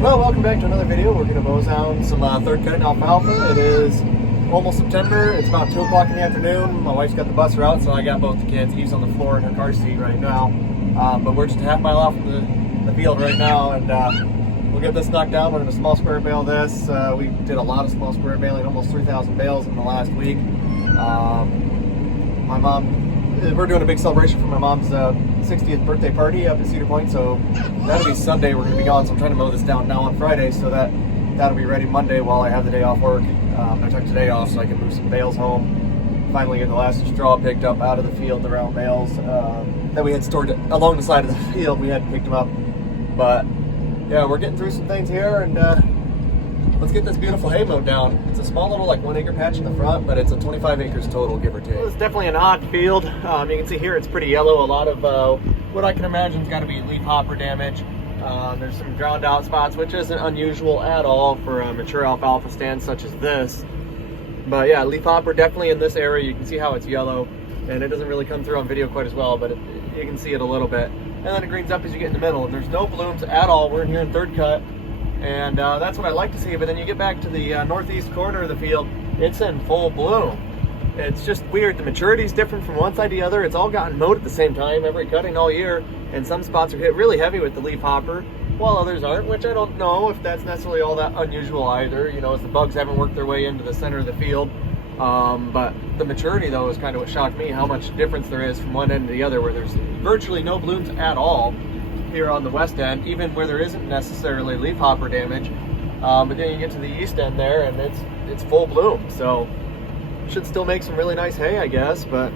Well, welcome back to another video. We're going to mow down some third cutting alfalfa. It is almost September. It's about 2 o'clock in the afternoon. My wife's got the bus route, so I got both the kids. Eve's on the floor in her car seat right now. But we're just a half mile off the field right now, and we'll get this knocked down. We're going to small square bale this. We did a lot of small square baling, almost 3,000 bales in the last week. We're doing a big celebration for my mom's 60th birthday party up at Cedar Point, so that'll be Sunday. We're going to be gone, so I'm trying to mow this down now on Friday so that'll be ready Monday while I have the day off work. I took today off so I can move some bales home. Finally get the last straw picked up out of the field, the round bales that we had stored along the side of the field. We hadn't picked them up, but yeah, we're getting through some things here, and let's get this beautiful hay mowed down. It's a small little 1 acre patch in the front, but it's a 25 acres total, give or take. It's definitely an odd field. You can see here it's pretty yellow. A lot of what I can imagine has got to be leaf hopper damage. There's some drowned out spots, which isn't unusual at all for a mature alfalfa stand such as this. But yeah, leaf hopper definitely in this area. You can see how it's yellow, and it doesn't really come through on video quite as well, but you can see it a little bit. And then it greens up as you get in the middle. There's no blooms at all. We're in here in third cut. And that's what I like to see, but then you get back to the northeast corner of the field, it's in full bloom. It's just weird. The maturity is different from one side to the other. It's all gotten mowed at the same time, every cutting all year, and some spots are hit really heavy with the leaf hopper, while others aren't, which I don't know if that's necessarily all that unusual either, you know, as the bugs haven't worked their way into the center of the field. But the maturity, though, is kind of what shocked me, how much difference there is from one end to the other, where there's virtually no blooms at all here on the west end, even where there isn't necessarily leaf hopper damage. But then you get to the east end there and it's full bloom, so should still make some really nice hay, I guess. But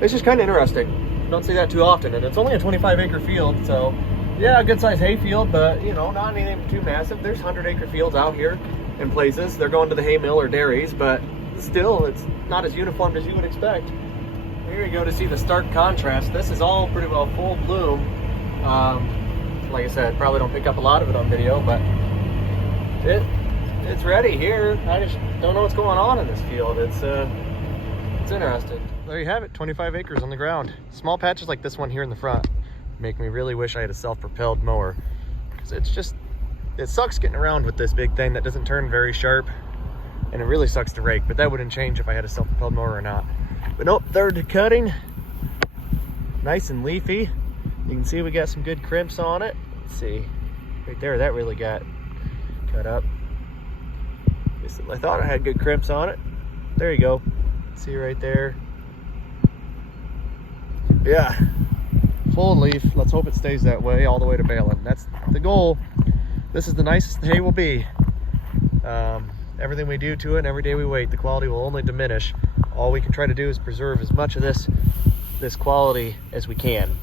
it's just kind of interesting. You don't see that too often, and it's only a 25 acre field, so yeah, a good sized hay field, but you know, not anything too massive. There's 100 acre fields out here in places. They're going to the hay mill or dairies, but still it's not as uniform as you would expect. Here you go to see the stark contrast. This is all pretty well full bloom. Like I said, probably don't pick up a lot of it on video, but it's ready here. I just don't know what's going on in this field. It's interesting. There you have it, 25 acres on the ground. Small patches like this one here in the front make me really wish I had a self-propelled mower, because it sucks getting around with this big thing that doesn't turn very sharp, and it really sucks to rake, but that wouldn't change if I had a self-propelled mower or not. But nope, third cutting, nice and leafy. You can see we got some good crimps on it. Let's see, right there, that really got cut up. I thought I had good crimps on it. There you go. See right there. Yeah, full leaf. Let's hope it stays that way all the way to baling. That's the goal. This is the nicest the hay will be. Everything we do to it and every day we wait, the quality will only diminish. All we can try to do is preserve as much of this quality as we can.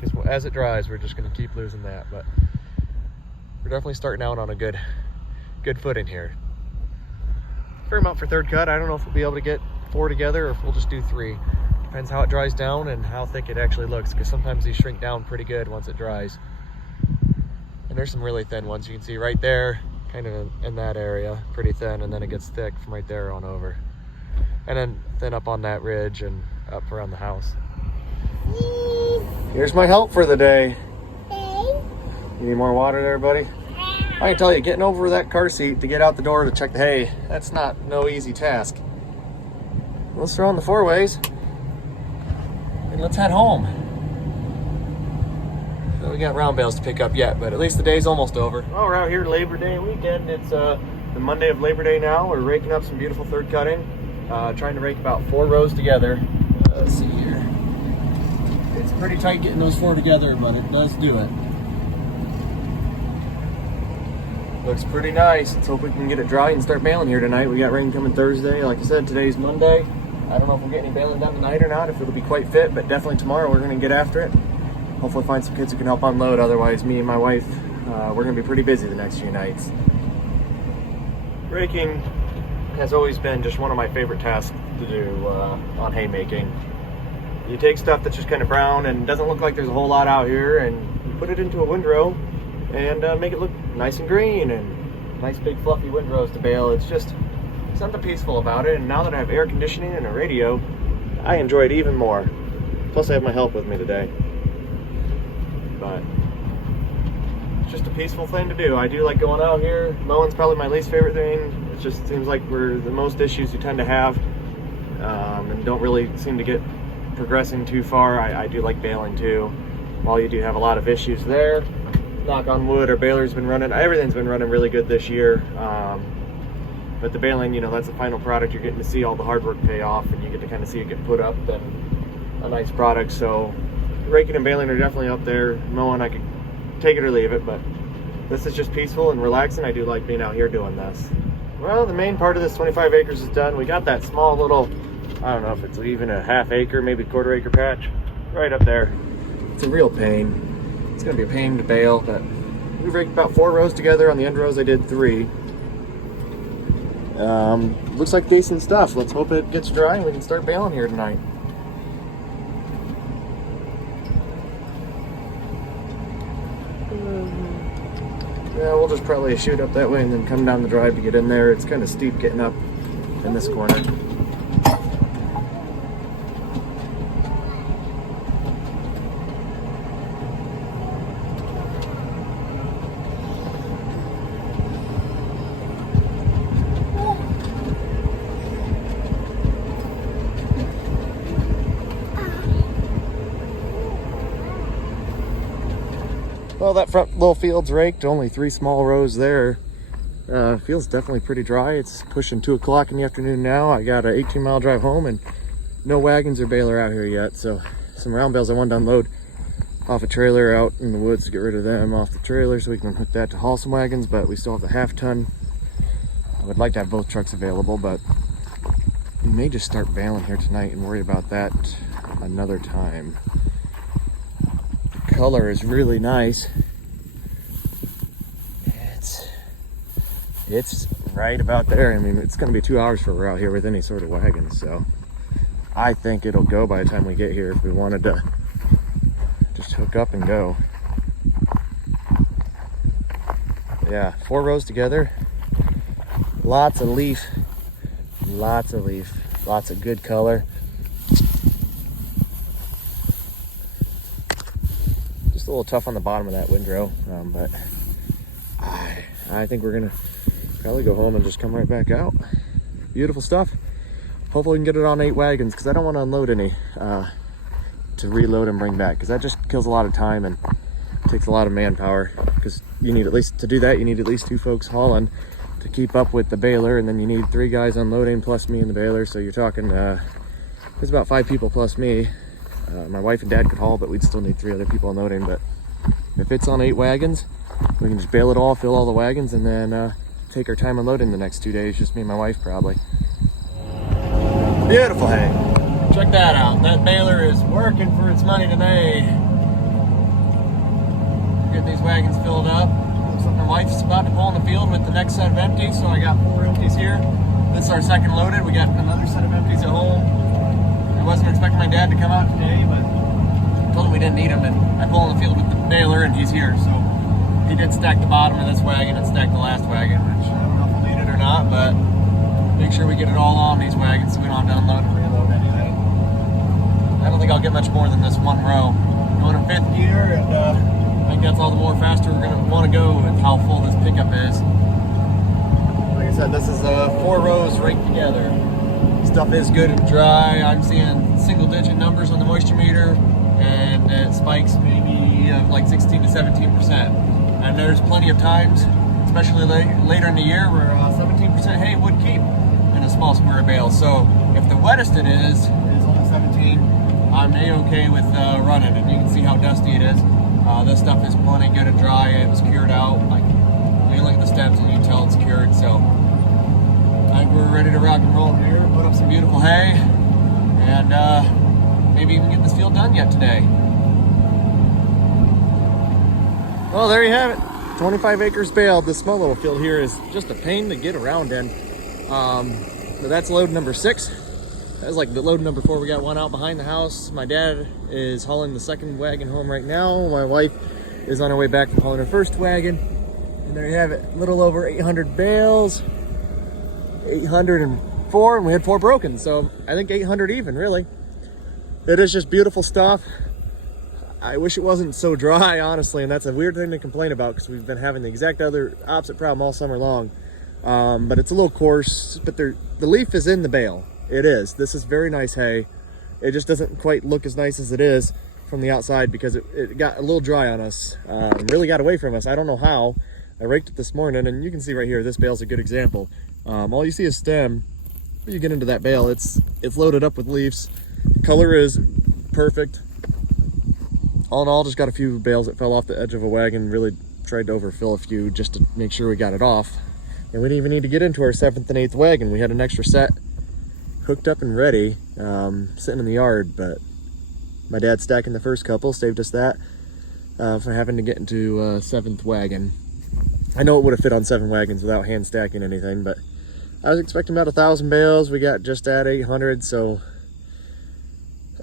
Because as it dries, we're just going to keep losing that. But we're definitely starting out on a good footing here. Fair amount for third cut. I don't know if we'll be able to get 4 together or if we'll just do 3. Depends how it dries down and how thick it actually looks, because sometimes these shrink down pretty good once it dries. And there's some really thin ones you can see right there, kind of in that area, pretty thin, and then it gets thick from right there on over. And then thin up on that ridge and up around the house. Here's my help for the day. You need more water there, buddy? I can tell you, getting over that car seat to get out the door to check the hay, that's not no easy task. Let's throw in the 4-ways and let's head home. So we got round bales to pick up yet, but at least the day's almost over. Well, we're out here Labor Day weekend. It's the Monday of Labor Day now. We're raking up some beautiful third cutting. Trying to rake about 4 rows together. Let's see here. It's pretty tight getting those 4 together, but it does do it. Looks pretty nice. Let's hope we can get it dry and start baling here tonight. We got rain coming Thursday. Like I said, today's Monday. I don't know if we'll get any baling done tonight or not, if it'll be quite fit, but definitely tomorrow we're going to get after it. Hopefully find some kids who can help unload. Otherwise, me and my wife, we're going to be pretty busy the next few nights. Raking has always been just one of my favorite tasks to do on haymaking. You take stuff that's just kind of brown and doesn't look like there's a whole lot out here, and you put it into a windrow and make it look nice and green and nice big fluffy windrows to bale. It's something peaceful about it, and now that I have air conditioning and a radio, I enjoy it even more. Plus I have my help with me today. But just a peaceful thing to do. I do like going out here. Mowing's probably my least favorite thing. It just seems like we're the most issues you tend to have, and don't really seem to get progressing too far. I do like baling too. While you do have a lot of issues there, knock on wood, our baler's been running. Everything's been running really good this year. But the baling, you know, that's the final product. You're getting to see all the hard work pay off, and you get to kind of see it get put up and a nice product. So raking and baling are definitely up there. Mowing, I could take it or leave it, but this is just peaceful and relaxing. I do like being out here doing this. Well, the main part of this 25 acres is done. We got that small little, I don't know if it's even a half acre, maybe quarter acre patch right up there. It's a real pain. It's gonna be a pain to bale, but we raked about 4 rows together. On the end rows I did 3. Looks like decent stuff. Let's hope it gets dry and we can start baling here tonight. Yeah, we'll just probably shoot up that way and then come down the drive to get in there. It's kind of steep getting up in this corner. Well, that front little field's raked, only 3 small rows there. Feels definitely pretty dry. It's pushing 2 o'clock in the afternoon now. I got an 18-mile drive home and no wagons or baler out here yet. So some round bales I wanted to unload off a trailer out in the woods to get rid of them off the trailer so we can hook that to haul some wagons, but we still have the half-ton. I would like to have both trucks available, but we may just start baling here tonight and worry about that another time. Color is really nice. It's right about there. I mean, it's going to be 2 hours before we're out here with any sort of wagons, so I think it'll go by the time we get here if we wanted to just hook up and go. Yeah, 4 rows together, lots of leaf, lots of good color. A little tough on the bottom of that windrow, but I think we're gonna probably go home and just come right back out. Beautiful stuff. Hopefully we can get it on 8 wagons, because I don't want to unload any to reload and bring back, because that just kills a lot of time and takes a lot of manpower, because you need at least, to do that, you need at least 2 folks hauling to keep up with the baler, and then you need 3 guys unloading plus me and the baler. So you're talking there's about 5 people plus me. My wife and dad could haul, but we'd still need 3 other people unloading. But if it's on 8 wagons, we can just bale it all, fill all the wagons, and then take our time unloading the next 2 days. Just me and my wife, probably. Beautiful hay. Check that out. That baler is working for its money today. Get these wagons filled up. Looks like my wife's about to pull in the field with the next set of empties, so I got 4 empties here. This is our second loaded. We got another set of empties at home. I wasn't expecting my dad to come out today, but I told him we didn't need him, and I pulled in the field with the baler, and he's here. So he did stack the bottom of this wagon and stack the last wagon, which I don't know if we'll need it or not, but make sure we get it all on these wagons so we don't have to unload and reload anything. I don't think I'll get much more than this 1 row. Going in 5th gear, and I think that's all the more faster we're going to want to go with how full this pickup is. Like I said, this is 4 rows raked together. Stuff is good and dry. I'm seeing single-digit numbers on the moisture meter, and it spikes maybe like 16 to 17%. And there's plenty of times, especially later in the year, where 17% hay would keep in a small square bale. So if the wettest it is only 17, I'm A-okay with running, and you can see how dusty it is. This stuff is plenty good and dry. It was cured out. Like, you look at the stems and you can tell it's cured. So I think we're ready to rock and roll here, put up some beautiful hay, and maybe even get this field done yet today. Well, there you have it. 25 acres baled. This small little field here is just a pain to get around in. But that's load number 6. That's like the load number 4. We got one out behind the house. My dad is hauling the second wagon home right now. My wife is on her way back from hauling her first wagon. And there you have it. A little over 800 bales. 804, and we had 4 broken, so I think 800 even, really. It is just beautiful stuff. I wish it wasn't so dry, honestly, and that's a weird thing to complain about because we've been having the exact opposite problem all summer long. But it's a little coarse, but the leaf is in the bale. It is. This is very nice hay. It just doesn't quite look as nice as it is from the outside because it got a little dry on us. Really got away from us. I don't know how. I raked it this morning, and you can see right here, this bale's a good example. All you see is stem. When you get into that bale, it's loaded up with leaves. The color is perfect. All in all, just got a few bales that fell off the edge of a wagon. Really tried to overfill a few just to make sure we got it off. And we didn't even need to get into our 7th and 8th wagon. We had an extra set hooked up and ready, sitting in the yard, but my dad stacking the first couple saved us that for having to get into 7th wagon. I know it would have fit on 7 wagons without hand stacking anything, but I was expecting about 1,000 bales. We got just at 800, so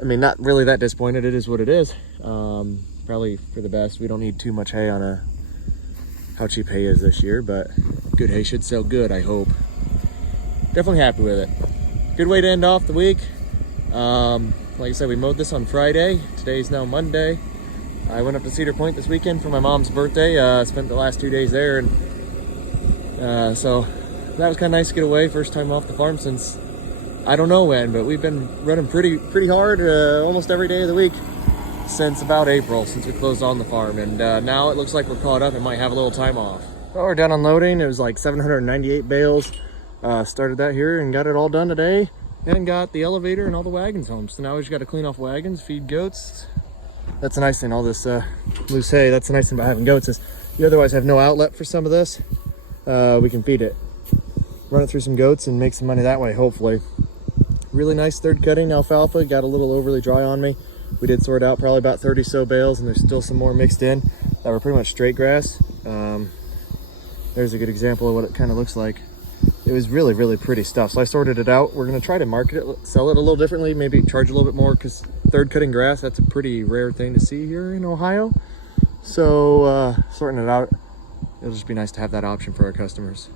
I mean, not really that disappointed. It is what it is. Probably for the best. We don't need too much hay on how cheap hay is this year, but good hay should sell good, I hope. Definitely happy with it. Good way to end off the week. Like I said, we mowed this on Friday. Today's now Monday. I went up to Cedar Point this weekend for my mom's birthday. Spent the last 2 days there, and so that was kind of nice to get away. First time off the farm since I don't know when, but we've been running pretty hard almost every day of the week since about April, since we closed on the farm, and now it looks like we're caught up and might have a little time off. Well, we're done unloading. It was like 798 bales. Started that here and got it all done today, and got the elevator and all the wagons home. So now we just got to clean off wagons, feed goats. That's a nice thing, all this loose hay. That's the nice thing about having goats is you otherwise have no outlet for some of this. We can feed it, run it through some goats, and make some money that way, hopefully. Really nice third cutting alfalfa. Got a little overly dry on me. We did sort out probably about 30 so bales, and there's still some more mixed in that were pretty much straight grass. There's a good example of what it kind of looks like. It was really pretty stuff. So I sorted it out. We're going to try to market it, sell it a little differently, maybe charge a little bit more, because third cutting grass, that's a pretty rare thing to see here in Ohio. So sorting it out, it'll just be nice to have that option for our customers.